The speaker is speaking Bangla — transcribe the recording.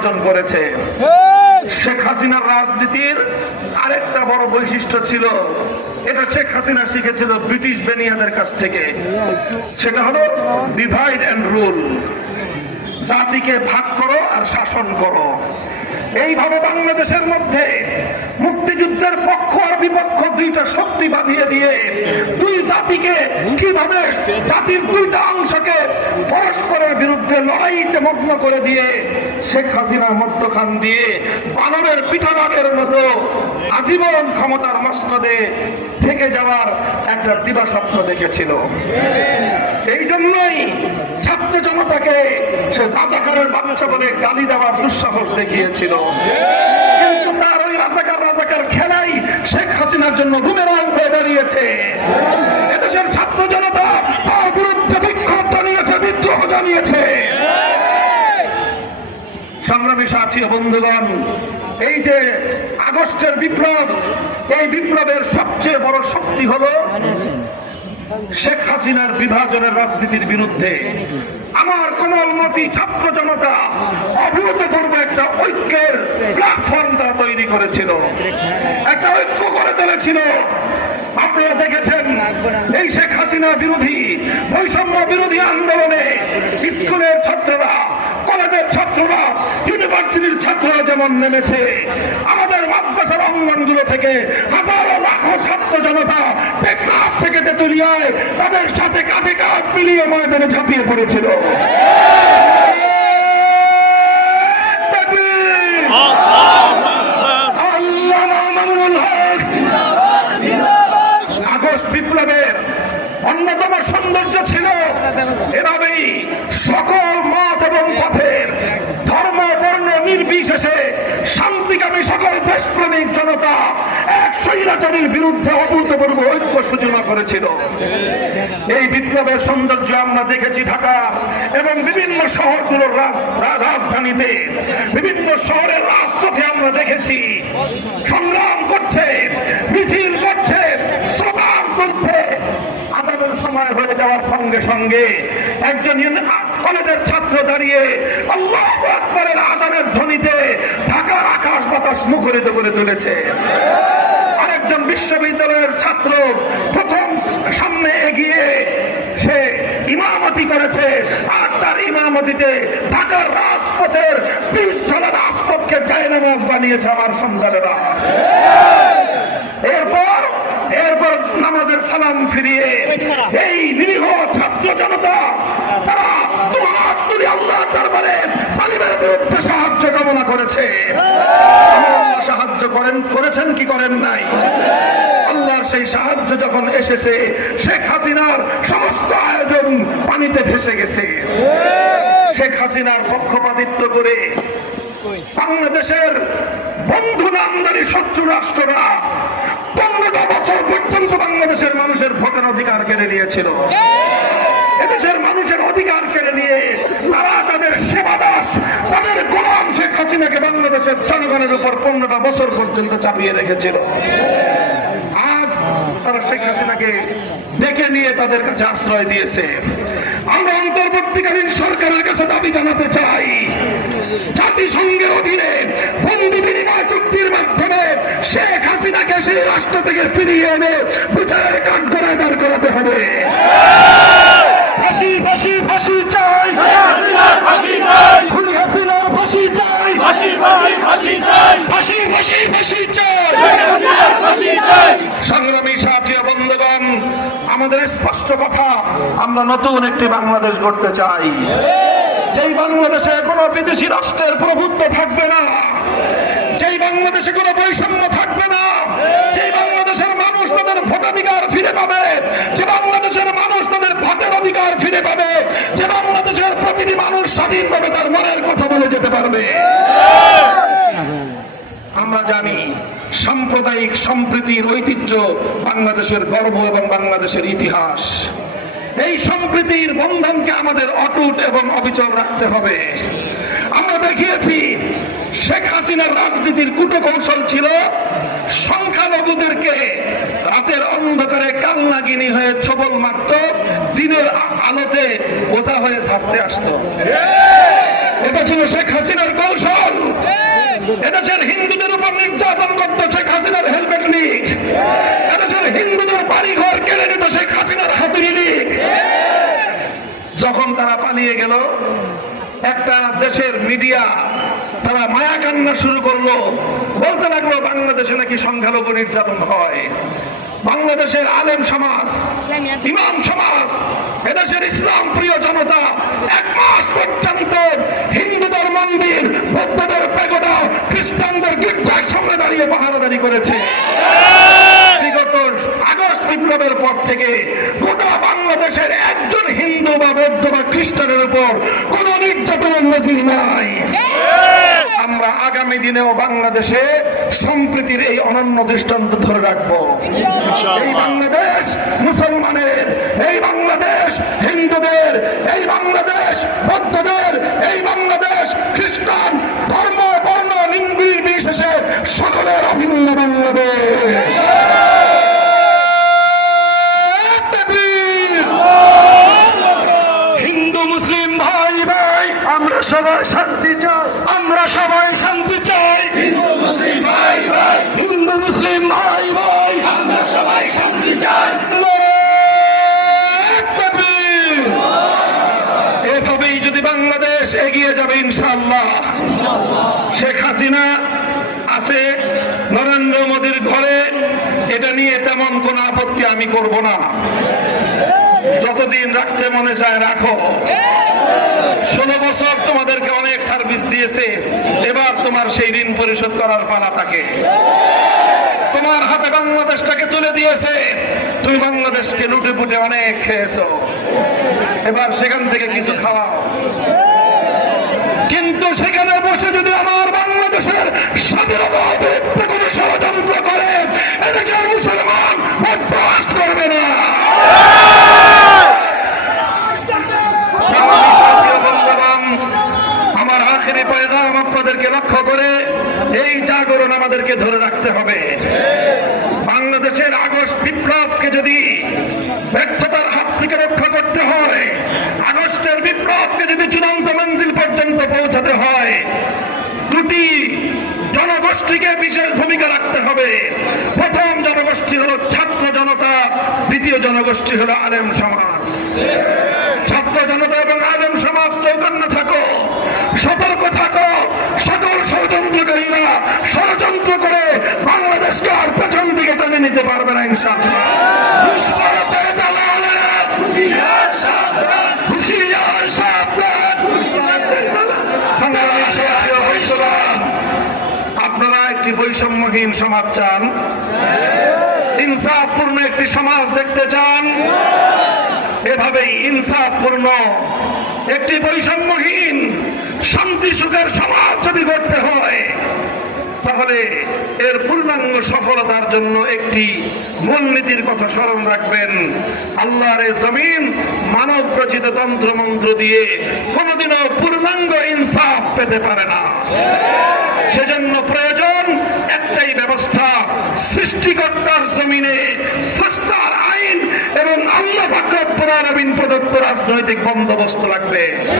অর্জন করেছে। শেখ হাসিনার রাজনীতির আরেকটা বড় বৈশিষ্ট্য ছিল এটা শেখ হাসিনা শিখেছিল ব্রিটিশ বেনিয়াদের কাছ থেকে। সেটা হলো ডিভাইড অ্যান্ড রুল জাতিকে ভাগ করো আর শাসন করো। এইভাবে বাংলাদেশের মধ্যে মুক্তিযুদ্ধের পক্ষ আর বিপক্ষ দুইটা শক্তি বাঁধিয়ে দিয়ে দুই জাতিকে কীভাবে জাতির দুইটা মগ্ন করে দিয়ে শেখ হাসিনা মধ্যখান দিয়ে বানরের পিঠাবাগের মতো আজীবন ক্ষমতার মস্তদে থেকে যাওয়ার একটা দিবা স্বপ্ন দেখেছিল। এই জন্যই ছাত্র জনতাকে সে রাজাকারের বাচ্চা বলে গালি দেওয়ার দুঃসাহস দেখিয়েছিল। কিন্তু তার ওই রাজাকার রাজাকার খেলাই শেখ হাসিনার জন্য বুমেরাং হয়ে দাঁড়িয়েছে। এদেশের ছাত্র জনতা তার বিরুদ্ধে বিক্ষোভ জানিয়েছে, বিদ্রোহ জানিয়েছে সংগ্রামী সাথী বন্ধুগণ, এই যে আগস্টের বিপ্লব, এই বিপ্লবের সবচেয়ে বড় শক্তি হলো শেখ হাসিনার বিভাজনের রাজনীতির বিরুদ্ধে। আমার কোমলমতি ছাত্র জনতা অভূতপূর্ব একটা ঐক্যের প্ল্যাটফর্ম তারা তৈরি করেছিল। একটা ঐক্য করে তুলেছিল। আপনারা দেখেছেন, এই শেখ হাসিনা বিরোধী বৈষম্য বিরোধী আন্দোলনে স্কুলের ছাত্ররা কলেজের ছাত্ররা ইউনিভার্সিটির ছাত্ররা যেমন নেমেছে, আমাদের মাদ্রাসার অঙ্গনগুলো থেকে হাজারো লাখো ছাত্র জনতা টেকনাফ থেকে তেতুলিয়ায় তাদের সাথে কাঁধে কাঁধ মিলিয়ে ময়দানে ঝাঁপিয়ে পড়েছিল। আগস্ট বিপ্লবের অন্যতম সৌন্দর্য ছিল। এভাবেই সকল মত এবং পথের ধর্ম, বর্ণ, নির্বিশেষে শান্তিকামী সকল দেশপ্রেমিক জনতা এক স্বৈরাচারীর বিরুদ্ধে অভূতপূর্ব ঐক্য সূচনা করেছিল। এই বিপ্লবের সৌন্দর্য আমরা দেখেছি ঢাকা এবং বিভিন্ন শহরগুলোর রাজ- রাজধানীতে। বিভিন্ন শহরের রাজপথে আমরা দেখেছি। সংগ্রাম করছে সময় হয়ে যাওয়ার সঙ্গে সঙ্গে একজন কলেজের ছাত্র দাঁড়িয়ে আল্লাহ আকবরের আজানের ধ্বনিতে ঢাকার আকাশ বাতাস মুখরিত করে তুলেছে। আরেকজন বিশ্ববিদ্যালয়ের ছাত্র প্রথম সামনে এগিয়ে সে ইমামতি করেছে আর তার ইমামতিতে ঢাকার রাজপথের ঢালা রাজপথকে জায়নামাজ বানিয়েছে আমার সন্তানেরা। এরপর এরপর নামাজের সালাম ফিরিয়ে এই নিরীহ ছাত্র জনতা, তারা দুহাত আল্লাহ দরবারে সালিমের বিরুদ্ধে সাহায্য কামনা করেছে। সাহায্য করেন, করেছেন কি করেন নাই? আল্লাহর সেই সাহায্য যখন এসেছে, শেখ হাসিনার সমস্ত আয়োজন পানিতে ভেসে গেছে। শেখ হাসিনার পক্ষপাতিত্ব করে বাংলাদেশের বন্ধু নামদারি শত্রু রাষ্ট্ররা পনেরোটা বছর পর্যন্ত বাংলাদেশের মানুষের ভোটের অধিকার কেড়ে নিয়েছিল। এদেশের মানুষের অধিকার কেড়ে নিয়ে তারা তাদের সেবা দাস তাদের গোলাম শেখ হাসিনাকে বাংলাদেশের জনগণের উপর পনেরোটা বছর পর্যন্ত চাপিয়ে রেখেছিল। তারা শেখ হাসিনাকে ডেকে নিয়ে তাদের কাছে আশ্রয় দিয়েছে। আমরা অন্তর্বর্তীকালীন সরকারের কাছে দাবি জানাতে চাই জাতিসংঘের অধীনে বন্দি বিনিময় চুক্তির মাধ্যমে শেখ হাসিনাকে সেই রাষ্ট্র থেকে ফিরিয়ে এনে বিচারের কাঠ করে দাঁড় করাতে হবে। ফাঁসি ফাঁসি ফাঁসি চাই। খুনি হাসিনার ফাঁসি চাই। ফাঁসি ফাঁসি আমাদের স্পষ্ট কথা, আমরা নতুন একটি বাংলাদেশ গড়তে চাই। যেই বাংলাদেশে কোনো বিদেশি রাষ্ট্রের প্রভুত্ব থাকবে না, যেই বাংলাদেশে কোনো বৈষম্য থাকবে না, যেই বাংলাদেশের মানুষ তাদের ভোটাধিকার ফিরে পাবে, যে বাংলাদেশের মানুষ তাদের ভোটের অধিকার ফিরে পাবে, যে বাংলাদেশের প্রতিটি মানুষ স্বাধীনভাবে তার মনের কথা বলে যেতে পারবে। আমরা জানি সাম্প্রদায়িক সম্প্রীতির ঐতিহ্য বাংলাদেশের গর্ব এবং বাংলাদেশের ইতিহাস। এই সম্প্রীতির বন্ধনকে আমাদের অটুট এবং অবিচল রাখতে হবে। আমরা দেখিয়েছি, শেখ হাসিনার রাজনীতির কুটকৌশল ছিল সংখ্যালঘুদেরকে রাতের অন্ধকারে কান্নাগিনী হয়ে ছবল মারত, দিনের আলোতে বোঝা হয়ে থাকতে আসতো এটা ছিল শেখ হাসিনার কৌশল এটা ছিল হিন্দুদের উপর নির্যাতন করতো শেখ হাসিনার হেলমেট লীগ হিন্দুদের বাড়ি ঘর কেড়ে নিত শেখ হাসিনার হাতুড়ি লীগ যখন তারা পালিয়ে গেল একটা দেশের মিডিয়া তারা মায়া কান্না শুরু করল। বলতে লাগল বাংলাদেশে নাকি সংখ্যালঘু নির্যাতন হয়। বাংলাদেশের আলেম সমাজ ইমাম সমাজ এদেশের ইসলাম প্রিয় জনতা, এক মাস পর্যন্ত হিন্দুদের মন্দির, বৌদ্ধদের পেগোডা খ্রিস্টানদের গির্জার সামনে দাঁড়িয়ে পাহারাদারি করেছে। সম্প্রীতির এই অনন্য দৃষ্টান্ত ধরে রাখব। এই বাংলাদেশ মুসলমানের হিন্দুদের, এই বাংলাদেশ, বৌদ্ধদের, এই বাংলাদেশ খ্রিস্টান ধর্ম, বর্ণ লিঙ্গির বিশেষে সকলের অভিন্ন বাংলাদেশ। হিন্দু, মুসলিম, ভাই ভাই, আমরা সবাই শান্তি চাই, আমরা সবাই এগিয়ে যাবে ইনশাআল্লাহ। শেখ হাসিনা আছে, নরেন্দ্র মোদীর ঘরে, এটা নিয়ে তেমন কোনো আপত্তি আমি করব না। যতদিন রাখতে মনে চায় রাখো। ষোলো বছর তোমাদেরকে অনেক সার্ভিস দিয়েছে, এবার তোমার সেই ঋণ পরিশোধ করার পালা থাকে। তোমার হাতে বাংলাদেশটাকে তুলে দিয়েছে, তুমি বাংলাদেশকে লুটে পুটে অনেক খেয়েছো। এবার সেখান থেকে কিছু খাওয়াও। কিন্তু সেখানে বসে যদি আমার বাংলাদেশের স্বাধীনতা বিরুদ্ধে কোনো ষড়যন্ত্র করে এদেশের মুসলমান করবে না? আমার আখেরি পয়গাম আপনাদেরকে লক্ষ্য করে এই জাগরণ আমাদেরকে ধরে রাখতে হবে। বাংলাদেশের আগস্ট বিপ্লবকে যদি ব্যর্থতার হাত থেকে রক্ষা করতে হয় আগস্টের বিপ্লবকে যদি চূড়ান্ত মঞ্জিল পর্যন্ত পৌঁছাতে হয়, দুটি জনগোষ্ঠীকে বিশেষ ভূমিকা রাখতে হবে। প্রথম জনগোষ্ঠী হলো ছাত্র জনতা, দ্বিতীয় জনগোষ্ঠী হলো আলেম সমাজ। ছাত্র জনতা এবং আলেম সমাজ চৌকান্ন থাকো, সতর্ক থাকো, সকল ষড়যন্ত্রকারীরা ষড়যন্ত্র করে বাংলাদেশকে আর পেছন দিকে টেনে নিতে পারবে না, ইনশাআল্লাহ। বৈষম্যহীন সমাজ চান। ইনসাফপূর্ণ একটি সমাজ দেখতে চান। এভাবেই ইনসাফপূর্ণ একটি বৈষম্যহীন শান্তি সুখের সমাজ যদি গড়তে হয় তাহলে এর পূর্ণাঙ্গ সফলতার জন্য একটি মূলনীতির কথা স্মরণ রাখবেন। আল্লাহর জমিন মানব রচিত তন্ত্র মন্ত্র দিয়ে কোনোদিনও পূর্ণাঙ্গ ইনসাফ পেতে পারে না। সেজন্য প্রয়োজন একটাই ব্যবস্থা, সৃষ্টিকর্তার জমিনে সস্তার আইন এবং আল্লাহ ফাকরুল প্রদত্ত রাজনৈতিক বন্দোবস্ত লাগবে।